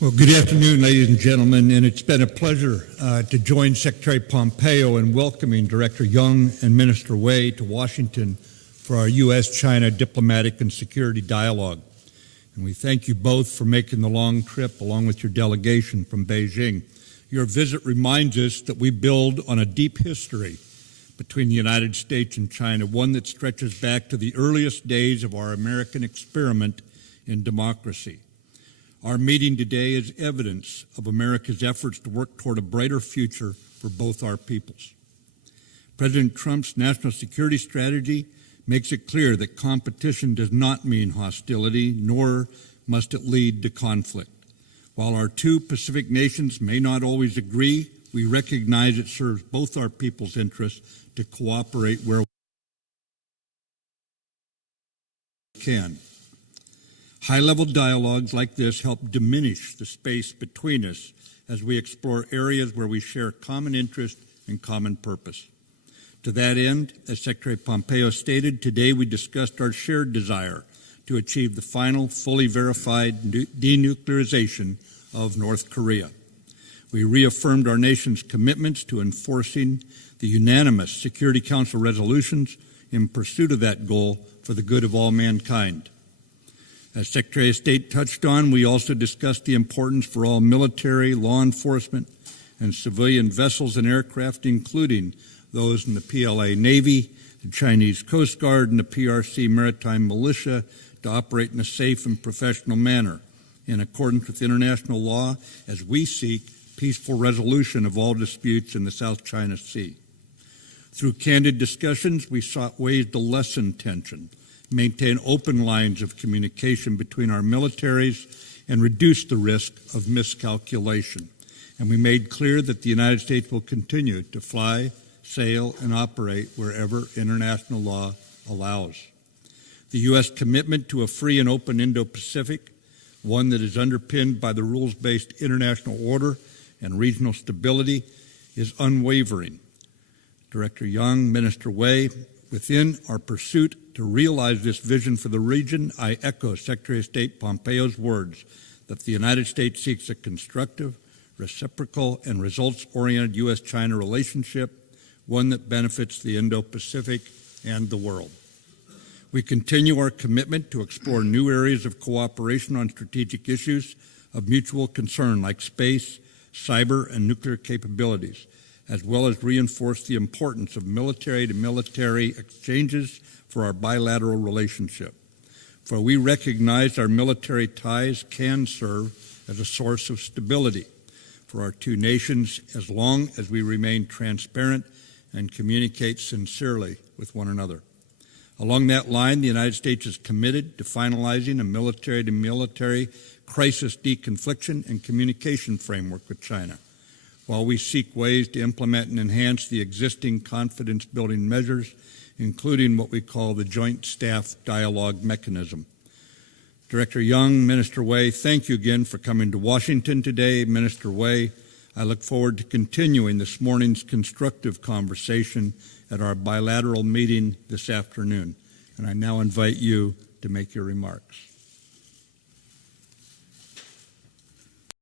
Well, good afternoon, ladies and gentlemen, and it's been a pleasure to join Secretary Pompeo in welcoming Director Young and Minister Wei to Washington for our U.S.-China diplomatic and security dialogue. And we thank you both for making the long trip along with your delegation from Beijing. Your visit reminds us that we build on a deep history between the United States and China, one that stretches back to the earliest days of our American experiment in democracy. Our meeting today is evidence of America's efforts to work toward a brighter future for both our peoples. President Trump's national security strategy makes it clear that competition does not mean hostility, nor must it lead to conflict. While our two Pacific nations may not always agree, we recognize it serves both our people's interests to cooperate where we can. High-level dialogues like this help diminish the space between us as we explore areas where we share common interest and common purpose. To that end, as Secretary Pompeo stated, today we discussed our shared desire to achieve the final, fully verified denuclearization of North Korea. We reaffirmed our nation's commitments to enforcing the unanimous Security Council resolutions in pursuit of that goal for the good of all mankind. As Secretary of State touched on, we also discussed the importance for all military, law enforcement, and civilian vessels and aircraft, including those in the PLA Navy, the Chinese Coast Guard, and the PRC Maritime Militia, to operate in a safe and professional manner in accordance with international law as we seek peaceful resolution of all disputes in the South China Sea. Through candid discussions, we sought ways to lessen tension, maintain open lines of communication between our militaries, and reduce the risk of miscalculation. And we made clear that the United States will continue to fly, sail, and operate wherever international law allows. The U.S. commitment to a free and open Indo-Pacific, one that is underpinned by the rules-based international order and regional stability, is unwavering. Director Young, Minister Wei, within our pursuit to realize this vision for the region, I echo Secretary of State Pompeo's words that the United States seeks a constructive, reciprocal, and results-oriented U.S.-China relationship, one that benefits the Indo-Pacific and the world. We continue our commitment to explore new areas of cooperation on strategic issues of mutual concern like space, cyber, and nuclear capabilities, as well as reinforce the importance of military-to-military exchanges for our bilateral relationship. For we recognize our military ties can serve as a source of stability for our two nations as long as we remain transparent and communicate sincerely with one another. Along that line, the United States is committed to finalizing a military-to-military crisis deconfliction and communication framework with China, while we seek ways to implement and enhance the existing confidence-building measures, including what we call the Joint Staff Dialogue Mechanism. Director Young, Minister Wei, thank you again for coming to Washington today. Minister Wei, I look forward to continuing this morning's constructive conversation at our bilateral meeting this afternoon. And I now invite you to make your remarks.